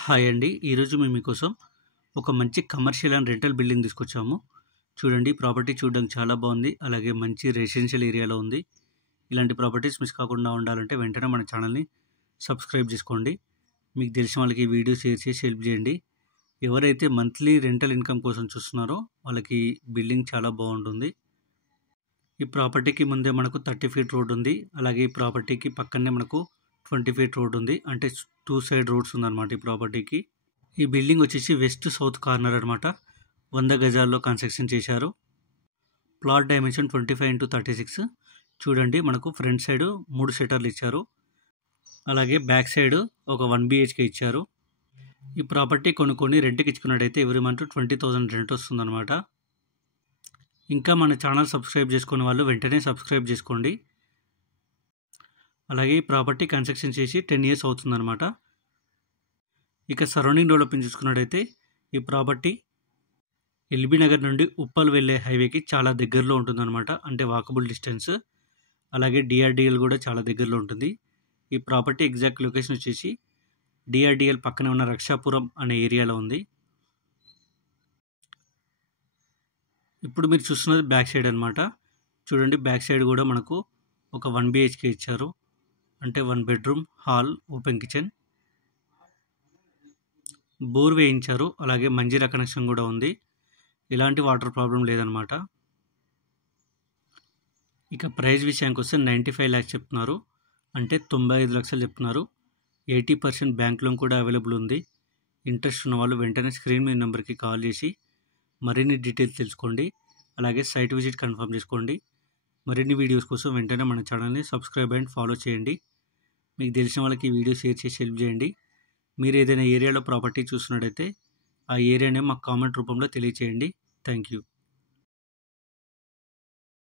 Hi అండి. ఈరోజు మేము మీకోసం ఒక మంచి కమర్షియల్ అండ్ రెంటల్ బిల్డింగ్ తీసుకొచ్చాము. చూడండి, ప్రాపర్టీ చూడడానికి చాలా బాగుంది. అలాగే మంచి రెసిడెన్షియల్ ఏరియాలో ఉంది. ఇలాంటి ప్రాపర్టీస్ మిస్ కాకుండా ఉండాలంటే వెంటనే మన ఛానల్ని సబ్స్క్రైబ్ చేసుకోండి. మీకు తెలిసిన వాళ్ళకి ఈ వీడియో షేర్ చేసి హెల్ప్ చేయండి. ఎవరైతే మంత్లీ రెంటల్ ఇన్కమ్ కోసం చూస్తున్నారో వాళ్ళకి బిల్డింగ్ చాలా బాగుంటుంది. ఈ ప్రాపర్టీకి ముందే మనకు 30 ఫీట్ రోడ్ ఉంది. అలాగే ఈ ప్రాపర్టీకి పక్కనే మనకు 20 ఫీట్ రోడ్ ఉంది. అంటే 2 సైడ్ రోడ్స్ ఉందన్నమాట ఈ ప్రాపర్టీకి. ఈ బిల్డింగ్ వచ్చేసి వెస్ట్ సౌత్ కార్నర్ అనమాట. 100 గజాల్లో కన్స్ట్రక్షన్ చేశారు. Plot dimension 25x36. చూడండి, మనకు ఫ్రంట్ సైడ్ 3 షట్టర్లు ఇచ్చారు. అలాగే బ్యాక్ సైడ్ ఒక 1 BHK ఇచ్చారు. ఈ ప్రాపర్టీ కొనుక్కొని రెంట్కి ఇచ్చుకున్నట్టయితే ఎవ్రీ మంత్ 20,000 రెంట్ వస్తుందన్నమాట. ఇంకా మన ఛానల్ సబ్స్క్రైబ్ చేసుకునే వాళ్ళు వెంటనే సబ్స్క్రైబ్ చేసుకోండి. అలాగే ఈ ప్రాపర్టీ కన్స్ట్రక్షన్ చేసి 10 years అవుతుందన్నమాట. ఇక సరౌండింగ్ డెవలప్మెంట్ చూసుకున్నట్టయితే ఈ ప్రాపర్టీ ఎల్బీ నగర్ నుండి ఉప్పల్ వెళ్ళే హైవేకి చాలా దగ్గరలో ఉంటుందన్నమాట. అంటే వాకబుల్ డిస్టెన్స్. అలాగే డిఆర్డిఎల్ కూడా చాలా దగ్గరలో ఉంటుంది. ఈ ప్రాపర్టీ ఎగ్జాక్ట్ లొకేషన్ వచ్చేసి డిఆర్డిఎల్ పక్కనే ఉన్న రక్షాపురం అనే ఏరియాలో ఉంది. ఇప్పుడు మీరు చూస్తున్నది బ్యాక్ సైడ్ అనమాట. చూడండి, బ్యాక్ సైడ్ కూడా మనకు ఒక 1 BHK ఇచ్చారు. అంటే 1 bedroom, hall, open kitchen. Bore వేయించారు. అలాగే మంజీరా కనెక్షన్ కూడా ఉంది. ఎలాంటి వాటర్ ప్రాబ్లం లేదనమాట. ఇక ప్రైస్ విషయానికి వస్తే 95 lakhs చెప్తున్నారు. అంటే 95 లక్షలు చెప్తున్నారు. 80% బ్యాంక్ లోన్ కూడా అవైలబుల్ ఉంది. ఇంట్రెస్ట్ ఉన్న వాళ్ళు వెంటనే స్క్రీన్ మీద నెంబర్కి కాల్ చేసి మరిన్ని డీటెయిల్స్ తెలుసుకోండి. అలాగే సైట్ విజిట్ కన్ఫర్మ్ చేసుకోండి. మరిన్ని వీడియోస్ కోసం వెంటనే మన ఛానల్ని సబ్స్క్రైబ్ అండ్ ఫాలో చేయండి. మీకు తెలిసిన వాళ్ళకి ఈ వీడియో షేర్ చేసి హెల్ప్ చేయండి. మీరు ఏదైనా ఏరియాలో ప్రాపర్టీ చూస్తున్నట్టయితే ఆ ఏరియానే మాకు కామెంట్ రూపంలో తెలియచేయండి. Thank you.